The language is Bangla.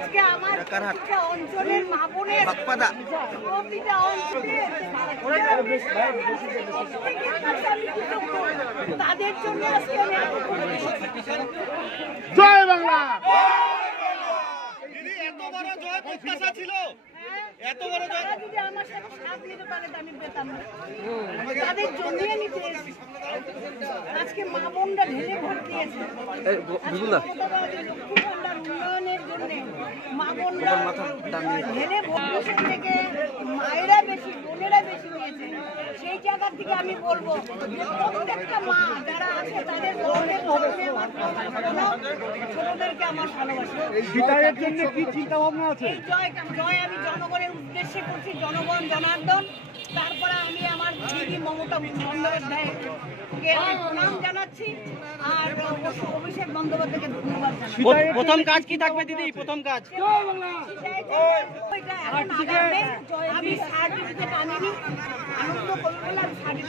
আজকে আমার প্রতিটা অঞ্চলের মা বোনের প্রতিটা অঞ্চলে তাদের জন্য আজকে জয় বাংলা। দিদি এত বড় জয় প্রত্যাশা ছিল, এত বড় জয় যদি আমার সাথে সাথ নিতে পারে আমি পেতাম না। তাদের জমিয়ে নিতে আজকে মা বোনরা ঢেলে ভোট দিয়েছে। লক্ষ্মী ভান্ডার উন্নয়নের জন্য মা বোনরা ঢেলে ভোট থেকে মায়েরা বেশি, বোনেরা বেশি নিয়েছে। সেই জায়গা থেকে আমি বলবো যে প্রত্যেকটা মা যারা আছে তাদের ছোটদেরকে আমার ভালোবাসা। বিদায়ের জন্য কি চিন্তা ভাবনা আছে? এই জয় আমি জনগণের উদ্দেশ্যে করছি, জনগণ জনার্দন। তারপরে আমি আমার দিদি মমতা বন্দ্যোপাধ্যায়কে প্রণাম জানাচ্ছি আর অভিষেক বন্দ্যোপাধ্যায়কে ধন্যবাদ জানাচ্ছি। প্রথম কাজ কি থাকবে দিদি? প্রথম কাজ আমি সার্টিফিকেট আনিনি, আনন্দ করবো বলে আমি